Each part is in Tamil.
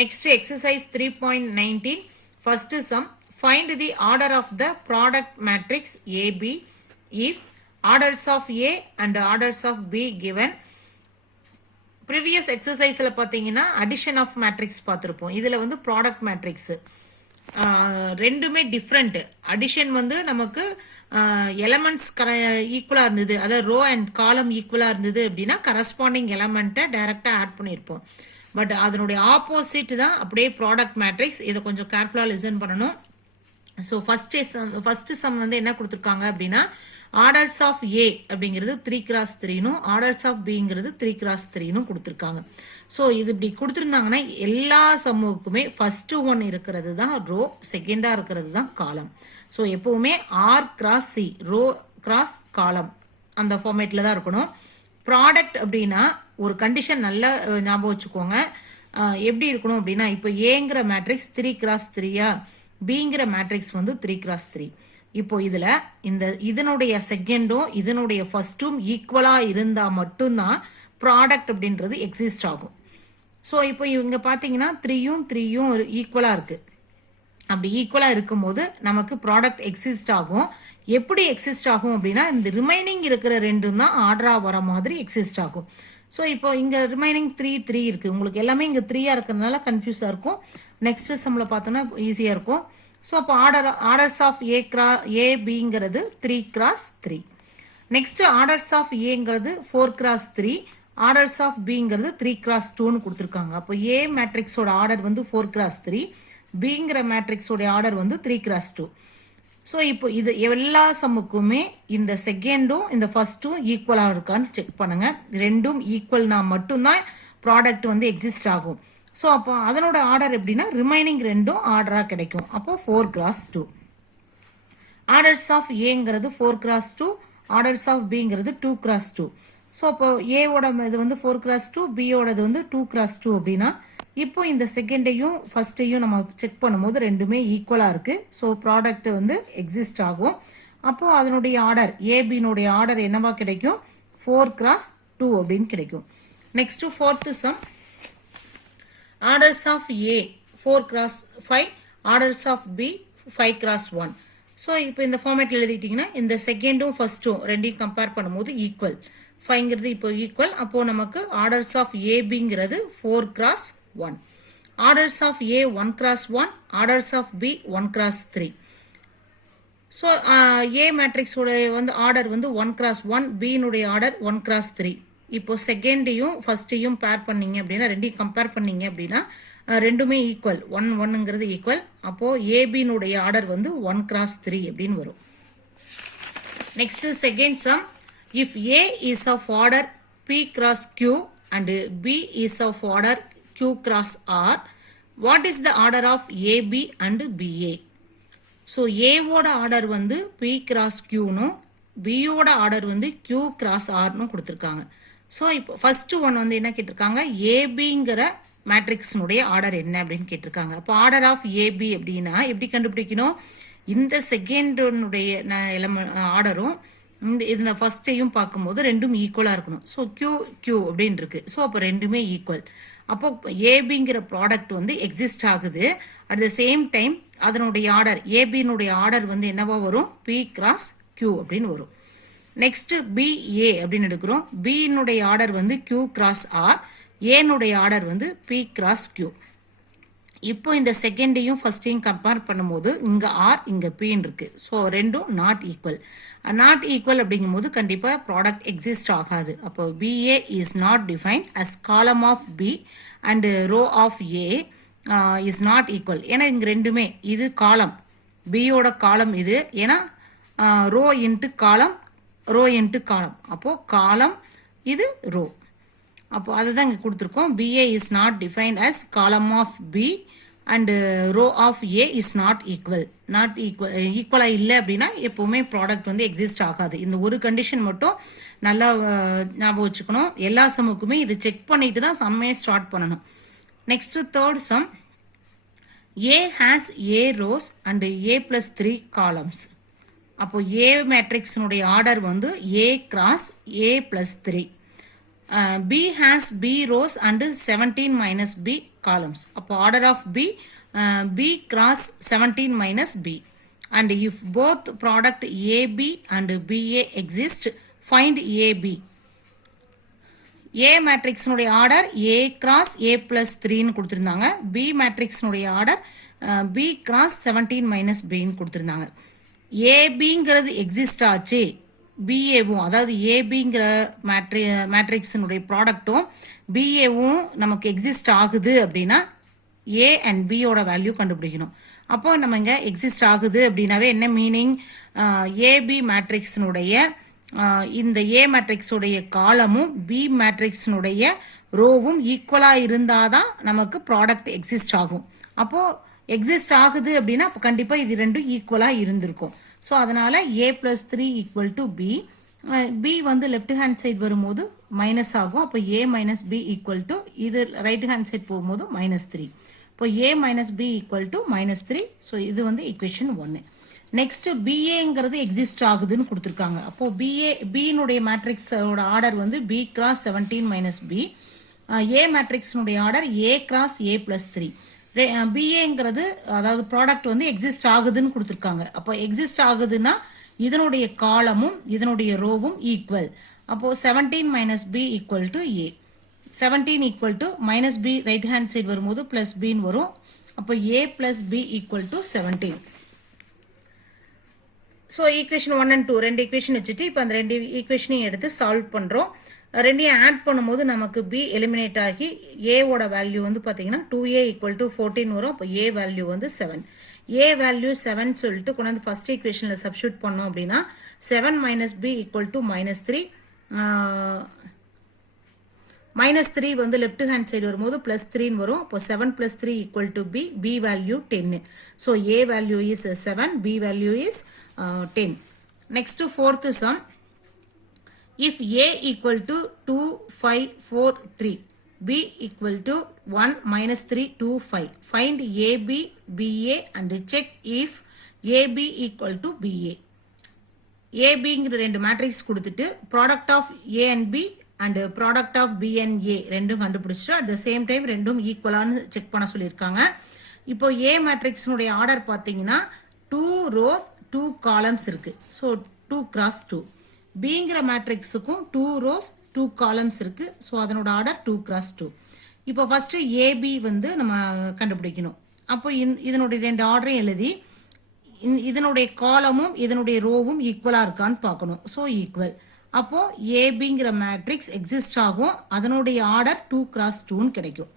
Next exercise 3.19 first sum find the order of the product matrix AB if orders of A and orders of B given. Previous exercise ல பாத்தீங்கன்னா addition of matrix பார்த்திருப்போம். இதுல வந்து product matrix ரெண்டுமே டிஃப்ரெண்ட். அடிஷன் வந்து நமக்கு எலமெண்ட்ஸ் ஈக்குவலா இருந்தது, அதாவது ரோ அண்ட் காலம் ஈக்குவலா இருந்தது அப்படின்னா கரஸ்பாண்டிங் எலமெண்ட்டை டைரக்டா ஆட் பண்ணியிருப்போம். பட் அதனுடைய ஆப்போசிட் தான் அப்படியே ப்ராடக்ட் மேட்ரிக்ஸ். இதை கொஞ்சம் கேர்ஃபுல்லா லிசன் பண்ணணும். ஸோ ஃபர்ஸ்ட் சம் வந்து என்ன கொடுத்துருக்காங்க அப்படின்னா ஆர்டர்ஸ் ஆஃப் ஏ அப்படிங்கிறது 3x3னும் ஆர்டர்ஸ் ஆஃப் பிங்கிறது 3x3னும் கொடுத்துருக்காங்க. ஸோ இது இப்படி கொடுத்துருந்தாங்கன்னா எல்லா சம்முக்குமே ஃபர்ஸ்ட் ஒன் இருக்கிறது தான் ரோ, செகண்டா இருக்கிறது தான் காலம். ஸோ எப்பவுமே r cross c, row cross column, அந்த ஃபார்மேட்ல தான் இருக்கணும். ப்ராடக்ட் அப்படின்னா ஒரு கண்டிஷன் நல்லா ஞாபகம் வச்சுக்கோங்க. எப்படி இருக்கணும் அப்படின்னா இப்போ ஏங்கிற மேட்ரிக்ஸ் 3x3யா, பிங்கிற மேட்ரிக்ஸ் வந்து 3x3. இப்போ இதுல இதனுடைய செகண்டும் இதனுடைய ஃபர்ஸ்டும் ஈக்குவலா இருந்தா மட்டும்தான் ப்ராடக்ட் அப்படின்றது எக்ஸிஸ்ட் ஆகும். ஸோ இப்போ இவங்க பாத்தீங்கன்னா 3யும் ஈக்குவலா இருக்கு. அப்படி ஈக்குவலா இருக்கும் போது நமக்கு ப்ராடக்ட் எக்ஸிஸ்ட் ஆகும். எப்படி எக்ஸிஸ்ட் ஆகும் அப்படின்னா இந்த ரிமைனிங் இருக்கிற ரெண்டும் தான் ஆர்டரா வர மாதிரி எக்ஸிஸ்ட் ஆகும். ஸோ இப்போ இங்க ரிமைனிங் 3 இருக்கு. உங்களுக்கு எல்லாமே இங்க 3யா இருக்கிறதுனால கன்ஃபியூஸா இருக்கும். நெக்ஸ்ட் சம்ல பார்த்தோம்னா ஈஸியா இருக்கும். ஸோ அப்போ ஆர்டர்ஸ் ஆஃப் ஏ பிங்கிறது 3x3. நெக்ஸ்ட் ஆர்டர்ஸ் ஆஃப் ஏங்கிறது 4x3, ஆர்டர்ஸ் ஆஃப் பிங்கிறது 3x2ன்னு கொடுத்துருக்காங்க. அப்போ ஏ மேட்ரிக்ஸோட ஆர்டர் வந்து 4x3, பிங்கிற மேட்ரிக்ஸோட ஆர்டர் வந்து 3x2. ஸோ இப்போ இது எல்லா சம்முக்குமே இந்த செகண்டும் இந்த ஃபர்ஸ்டும் ஈக்குவலா இருக்கான்னு செக் பண்ணுங்க. ரெண்டும் ஈக்குவல்னா மட்டும்தான் ப்ராடக்ட் வந்து எக்ஸிஸ்ட் ஆகும். ஸோ அப்போ அதனோட ஆர்டர் எப்படின்னா ரிமைனிங் ரெண்டும் ஆர்டரா கிடைக்கும். அப்போ 4x2. ஆர்டர்ஸ் ஆஃப் ஏங்கிறது 4x2, ஆர்டர்ஸ் ஆஃப் பிங்கிறது 2x2. ஸோ அப்போ ஏவோட இது வந்து 4x2, பியோடது வந்து 2x2 அப்படின்னா இப்போ இந்த செகண்டையும் ஃபர்ஸ்டையும் நம்ம செக் பண்ணும்போது ரெண்டுமே ஈக்குவலா இருக்கு. ஸோ ப்ராடக்ட் வந்து எக்ஸிஸ்ட் ஆகும். அப்போ அதனுடைய ஆர்டர் ஏபினுடைய ஆர்டர் என்னவா கிடைக்கும்? 4x2 அப்படின்னு கிடைக்கும். Next fourth some orders of A 4x5, orders of B 5x1. So இப்போ இந்த ஃபார்மேட்ல எழுதிட்டீங்கன்னா இந்த செகண்டும் ஃபர்ஸ்டும் ரெண்டையும் கம்பேர் பண்ணும்போது ஈக்குவல். 5ங்கிறது இப்போ ஈக்குவல். அப்போ நமக்கு ஆர்டர்ஸ் ஆஃப் ஏபிங்கிறது 4x1, orders of A 1x1, orders of B 1x3. So A மேட்ரிக்ஸோட வந்து ஆர்டர் வந்து 1x1, பினுடைய ஆர்டர் 1x3. இப்போ செகண்டையும் ஃபர்ஸ்டையும் பேர் பண்ணீங்க அப்படின்னா ரெண்டையும் கம்பேர் பண்ணீங்க அப்படின்னா ரெண்டுமே ஈக்குவல். 1ங்கிறது ஈக்குவல். அப்போ ஏபினுடைய ஆர்டர் வந்து 1x3 அப்படின்னு வரும். Next second sum if A is of order p cross q and b is of order q cross r, what is the order of ab and ba? So ஏவோட ஆர்டர் வந்து p cross qனும் பியோட ஆர்டர் வந்து q cross rனும் கொடுத்துருக்காங்க. ஸோ இப்போ ஃபர்ஸ்ட் ஒன் வந்து என்ன கேட்டிருக்காங்க? ஏபிங்கிற மேட்ரிக்ஸினுடைய ஆர்டர் என்ன அப்படின்னு கேட்டிருக்காங்க. அப்போ ஆர்டர் ஆஃப் ஏபி அப்படின்னா எப்படி கண்டுபிடிக்கணும்? இந்த செகண்டுடைய ஆர்டரும் இந்த ஃபர்ஸ்டையும் பார்க்கும்போது ரெண்டும் ஈக்குவலா இருக்கணும். ஸோ கியூ அப்படின்னு இருக்கு. ஸோ அப்போ ரெண்டுமே ஈக்குவல். அப்போ ஏபிங்கிற ப்ராடக்ட் வந்து எக்ஸிஸ்ட் ஆகுது. அட் த சேம் டைம் அதனுடைய ஆர்டர் ஏபினுடைய ஆர்டர் வந்து என்னவா வரும்? பி கிராஸ் கியூ அப்படின்னு வரும். நெக்ஸ்ட் பிஏ அப்படின்னு எடுக்கிறோம். பினுடைய ஆர்டர் வந்து கியூ கிராஸ் ஆர், ஏனுடைய ஆர்டர் வந்து பி கிராஸ் கியூ. இப்போ இந்த செகண்டையும் ஃபர்ஸ்டையும் கம்பேர் பண்ணும்போது இங்க ஆர் இங்க பின்னு இருக்கு. ஸோ ரெண்டும் நாட் ஈக்குவல். நாட் ஈக்குவல் அப்படிங்கும் போது கண்டிப்பா ப்ராடக்ட் எக்ஸிஸ்ட் ஆகாது. அப்போ BA is not defined as column of B and row of A is not equal. ஏன்னா இங்க ரெண்டுமே இது காலம், பியோட காலம் இது. ஏன்னா row into column, row into column. அப்போ காலம் இது ரோ. அப்போ அதுதான் இங்க கொடுத்துருக்கோம். BA is not defined as column of B and row of A is not equal. Not ஈக்குவலா இல்லை அப்படின்னா எப்பவுமே ப்ராடக்ட் வந்து எக்ஸிஸ்ட் ஆகாது. இந்த ஒரு கண்டிஷன் மட்டும் நல்லா ஞாபகம் வச்சுக்கணும். எல்லா சம்முக்குமே இது செக் பண்ணிட்டு தான் சம்மே ஸ்டார்ட் பண்ணணும். Next third sum A has a rose and A plus 3 columns. அப்போ ஏ மேட்ரிக்ஸினுடைய ஆர்டர் வந்து A cross A plus 3. B has B rows and 17 minus B columns. அப்போ order of B, B cross 17 minus B. And if both product AB and BA exist, find AB. A மேட்ரிக்ஸினுடைய order A cross A plus 3ன்னு கொடுத்துருந்தாங்க. B மேட்ரிக்ஸினுடைய ஆர்டர் B cross 17 minus Bன்னு கொடுத்துருந்தாங்க. ABங்கிறது எக்ஸிஸ்ட் ஆச்சு, BAவும் அதாவது ABங்கிற மேட்ரிக்ஸினுடைய ப்ராடக்ட்டும் BAவும் நமக்கு எக்ஸிஸ்ட் ஆகுது அப்படின்னா A and B யோட வேல்யூ கண்டுபிடிக்கணும். அப்போ நம்ம இங்க எக்ஸிஸ்ட் ஆகுது அப்படின்னாவே என்ன மீனிங், AB மேட்ரிக்ஸினுடைய இந்த A மேட்ரிக்ஸுடைய காலமும் B மேட்ரிக்ஸினுடைய ரோவும் ஈக்குவலா இருந்தாதான் நமக்கு ப்ராடக்ட் எக்ஸிஸ்ட் ஆகும். அப்போ எக்ஸிஸ்ட் ஆகுது அப்படின்னா அப்போ கண்டிப்பா இது ரெண்டும் ஈக்குவலா இருந்திருக்கும். ஸோ அதனால A plus 3 equal to B. B வந்து லெஃப்ட் ஹேண்ட் சைடு வரும்போது மைனஸ் ஆகும். அப்போ A minus B equal to இது ரைட் ஹேண்ட் சைடு போகும்போது -3. இப்போ A minus B equal to -3. So இது வந்து equation 1. நெக்ஸ்ட் BAங்கிறது எக்ஸிஸ்ட் ஆகுதுன்னு கொடுத்துருக்காங்க. அப்போ Bனுடைய மேட்ரிக்ஸோட ஆர்டர் வந்து B cross 17 minus B. A மேட்ரிக்ஸினுடைய order A cross A plus 3. BAங்கிறது அதாவது ப்ராடக்ட் வந்து எக்ஸிஸ்ட் ஆகுதுன்னு கொடுத்துருக்காங்க. அப்போ எக்ஸிஸ்ட் ஆகுதுன்னா இதனுடைய காலமும் இதனுடைய ரோவும் ஈக்குவல். அப்போ 17 minus B equal to A. 17 equal to minus B right hand side வரும்போது பிளஸ் பின்னு வரும். அப்போ A plus B equal to 17. So equation 1 and 2 ரெண்டு ஈக்குவேஷன் வச்சுட்டு இப்போ அந்த ரெண்டு ஈக்குவேஷனையும் எடுத்து சால்வ் பண்ணுறோம். ரெண்டையும் ஆட் பண்ணும்போது நமக்கு B எலிமினேட் ஆகி ஏவோட வேல்யூ வந்து பார்த்தீங்கன்னா 2A equal to 14 வரும். அப்போ A வேல்யூ வந்து 7. A வேல்யூ 7 சொல்லிட்டு கொண்டாந்து ஃபர்ஸ்ட் ஈக்குவேஷனில் சப்ஸ்டியூட் பண்ணோம் அப்படின்னா 7 minus B equal to -3. -3 வந்து லெஃப்ட் ஹேண்ட் சைடு வரும்போது +3 வரும். அப்போ 7 plus 3 equal to B. B value 10. So A value is 7, B value is 10. Next fourth some. If A equal to 2, 5, 4, 3, B equal to 1, -3, 2, 5. Find AB, BA and check if AB equal to BA. ABங்கிற ரெண்டு மேட்ரிக்ஸ் கொடுத்துட்டு product of A and B and product of B and A ரெண்டும் கண்டுபிடிச்சிட்டு அட் த சேம் டைம் ரெண்டும் ஈக்குவலான்னு செக் பண்ண சொல்லியிருக்காங்க. இப்போ A மேட்ரிக்ஸினுடைய ஆர்டர் பார்த்தீங்கன்னா 2 rows 2 columns இருக்கு. So 2 cross 2. Bங்கிற மேட்ரிக்ஸுக்கும் 2 rows 2 columns இருக்கு. ஸோ அதனோட ஆர்டர் 2 cross 2. இப்போ ஃபர்ஸ்ட் AB வந்து நம்ம கண்டுபிடிக்கணும். அப்போ இதனுடைய ரெண்டு ஆர்டரையும் எழுதி இதனுடைய காலமும் இதனுடைய ரோவும் ஈக்குவலா இருக்கான்னு பார்க்கணும். So equal. அப்போ ஏபிங்கிற மேட்ரிக்ஸ் எக்ஸிஸ்ட் ஆகும், அதனுடைய ஆர்டர் 2 cross 2ன்னு கிடைக்கும்.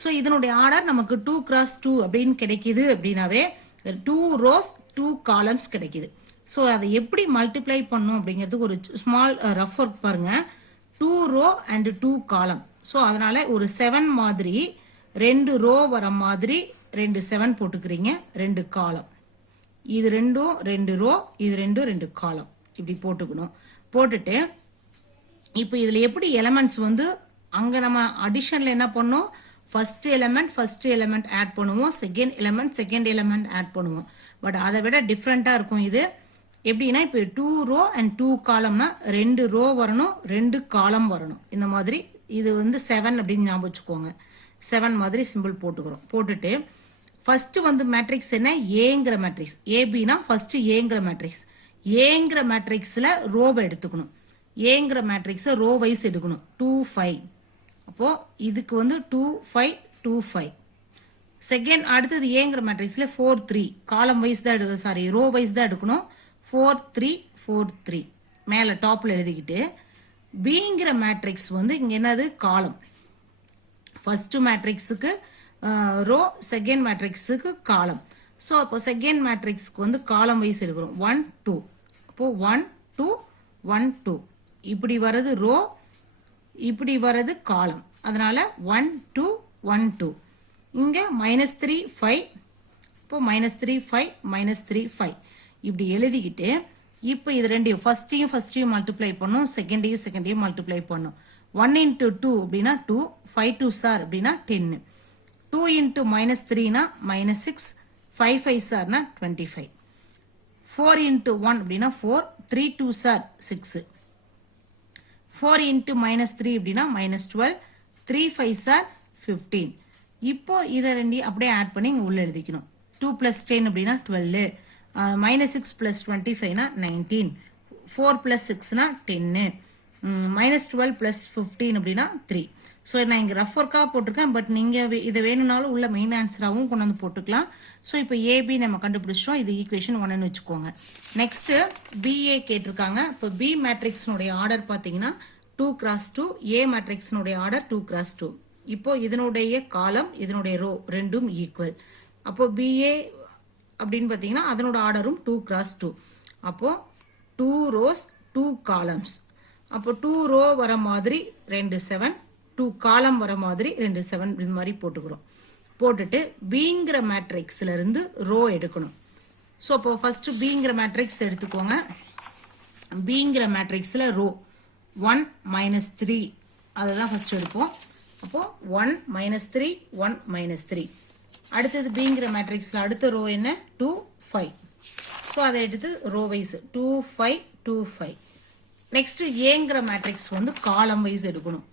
ஸோ இதனுடைய ஆர்டர் நமக்கு 2 cross 2 அப்படின்னு கிடைக்குது அப்படின்னாவே 2 rows 2 columns கிடைக்குது. ஸோ அதை எப்படி மல்டிப்ளை பண்ணும் அப்படிங்கிறதுக்கு ஒரு ஸ்மால் ரஃப் ஒர்க் பாருங்க. 2 row and 2 column. ஸோ அதனால ஒரு 7 மாதிரி 2 row வர மாதிரி 2 7 போட்டுக்கிறீங்க, 2 காலம். இது ரெண்டும் 2 row, இது ரெண்டும் 2 காலம். இப்படி போட்டுக்கணும். போட்டுட்டு இப்போ இதுல எப்படி எலிமெண்ட்ஸ் வந்து அங்க நம்ம அடிஷன்ல என்ன பண்ணோம், ஃபர்ஸ்ட் எலிமெண்ட் ஆட் பண்ணுவோம், செகண்ட் எலிமெண்ட் ஆட் பண்ணுவோம். பட் அதை விட டிஃப்ரெண்டா இருக்கும் இது. எப்படின்னா இப்போ 2 row and 2 columnனா 2 row வரணும், 2 காலம் வரணும். இந்த மாதிரி இது வந்து 7 அப்படின்னு ஞாபகம் வச்சுக்கோங்க. 7 மாதிரி சிம்பிள் போட்டுக்கிறோம். போட்டுட்டு ஃபர்ஸ்ட் வந்து மேட்ரிக்ஸ் என்ன, ஏங்கிற மேட்ரிக்ஸ். ஏபினா ஃபர்ஸ்ட் ஏங்கிற மேட்ரிக்ஸ். ஏங்கிற மேட்ரிக்ஸ்ல ரோவை எடுத்துக்கணும். ஏங்கிற மேட்ரிக்ஸை ரோ வைஸ் எடுக்கணும். 2 5. அப்போ இதுக்கு வந்து 2 5 2 5. செகண்ட் அடுத்தது ஏங்கிற மேட்ரிக்ஸ்ல 4 3 காலம் வைஸ் தான் எடுக்கணும், சாரி ரோ வைஸ் தான் எடுக்கணும். 4 3 4 3 மேல டாப்ல எழுதிக்கிட்டு பிங்கிற மேட்ரிக்ஸ் வந்து இங்க என்னது காலம். ஃபர்ஸ்ட் மேட்ரிக்ஸுக்கு ரோ, செகண்ட் மேட்ரிக்ஸுக்கு காலம். ஸோ அப்போ செகண்ட் மேட்ரிக்ஸ்க்கு வந்து காலம் வைஸ் எடுக்கிறோம். 1 2. அப்போ 1 2 1 2 இப்படி வர்றது ரோ, இப்படி வர்றது காலம். அதனால 1 2 1 2. இங்க -3 5. இப்போ -3 5 -3 5 இப்படி எழுதிக்கிட்டு இப்போ இது ரெண்டையும் ஃபர்ஸ்டையும் மல்டிப்ளை பண்ணும், செகண்டையும் மல்டிப்ளை பண்ணும். 1 into 2 அப்படின்னா 2, 5 2 சார் அப்படின்னா 10. 2 into -3னா -6, 5 5 சார்னா 25. 4 into 1 அப்படின்னா 4, 3 2 சார் 6. 4 into -3 அப்படின்னா -12, 3 5 சார் 15. இப்போ இதை ரெண்டையும் அப்படியே ஆட் பண்ணி இங்கே உள்ள எழுதிக்கணும். 2 + 10 அப்படின்னா 12, -6 + 25னா 19, 4 + 6னா 10, -12 + 15 அப்படின்னா 3. ஸோ நான் இங்கே ரஃப் ஒர்க்காக போட்டிருக்கேன், பட் நீங்கள் இதை வேணும்னாலும் உள்ள மெயின் ஆன்சராகவும் கொண்டு வந்து போட்டுக்கலாம். ஸோ இப்போ ஏபி நம்ம கண்டுபிடிச்சிட்டோம். இது ஈக்குவேஷன் 1ன்னு வச்சுக்கோங்க. நெக்ஸ்ட் பிஏ கேட்டிருக்காங்க. இப்போ பி மேட்ரிக்ஸ்னுடைய ஆர்டர் பார்த்தீங்கன்னா 2 × 2, ஏ மேட்ரிக்ஸ்னுடைய ஆர்டர் 2 × 2. இப்போ இதனுடைய காலம் இதனுடைய ரோ ரெண்டும் ஈக்குவல். அப்போ பிஏ அப்படின்னு பார்த்தீங்கன்னா அதனோட ஆர்டரும் 2 × 2. அப்போ 2 rows 2 columns. அப்போ 2 row வர மாதிரி 2 7, 2 காலம் வர மாதிரி 2 7 இது மாதிரி போட்டுக்கிறோம். போட்டுட்டு பிங்கிற மேட்ரிக்ஸ்ல இருந்து ரோ எடுக்கணும். ஸோ அப்போ ஃபர்ஸ்ட் பிங்கிற மேட்ரிக்ஸ் எடுத்துக்கோங்க. பிங்கிற மேட்ரிக்ஸ்ல ரோ 1 - 3 அதெல்லாம் ஃபர்ஸ்ட் எடுப்போம். அப்போ 1 - 3 1 - 3. அடுத்தது பிங்கிற மேட்ரிக்ஸ்ல அடுத்த ரோ என்ன 2 5. ஸோ அதை எடுத்து ரோ வைஸ் 2 5 2 5. நெக்ஸ்ட் ஏங்கிற மேட்ரிக்ஸ் வந்து காலம் வைஸ் எடுக்கணும்.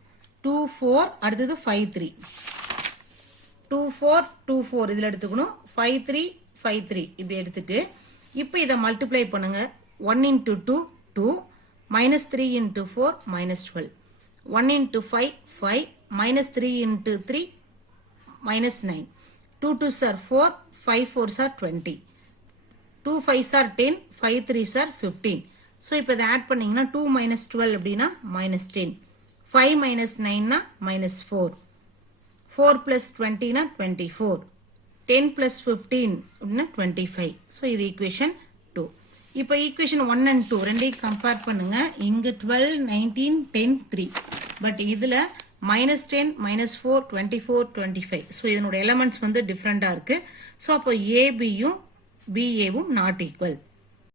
2 4 அடுத்தது 5 3, 2 4 2 4 இதுல எடுத்துக்கணும். 5 3 5 3 இப்படி எடுத்துட்டு இப்போ இதை மல்டிப்ளை பண்ணுங்க. 1 × 2 2, -3 × 4 -12, 1 × 5 5, -3 × 3 -9, 2 2s are 4, 5 4s are 20, 2 5s are 10, 5 3s are 15. So இப்போ இதை ஆட் பண்ணீங்கன்னா 2 - 12 அப்படின்னா -10, 5 - 9னா -4, 4 + 20னா 24, 10 + 15 அப்படின்னா 25. ஸோ இது ஈக்குவேஷன் 2. இப்போ ஈக்குவேஷன் 1 and 2 ரெண்டையும் கம்பேர் பண்ணுங்க. இங்க 12 19 10 3, பட் இதுல -10 -4 24 25. ஸோ இதனோட எலமெண்ட்ஸ் வந்து டிஃப்ரெண்டா இருக்கு. ஸோ அப்போ ஏபியும் பிஏவும் நாட் ஈக்குவல்.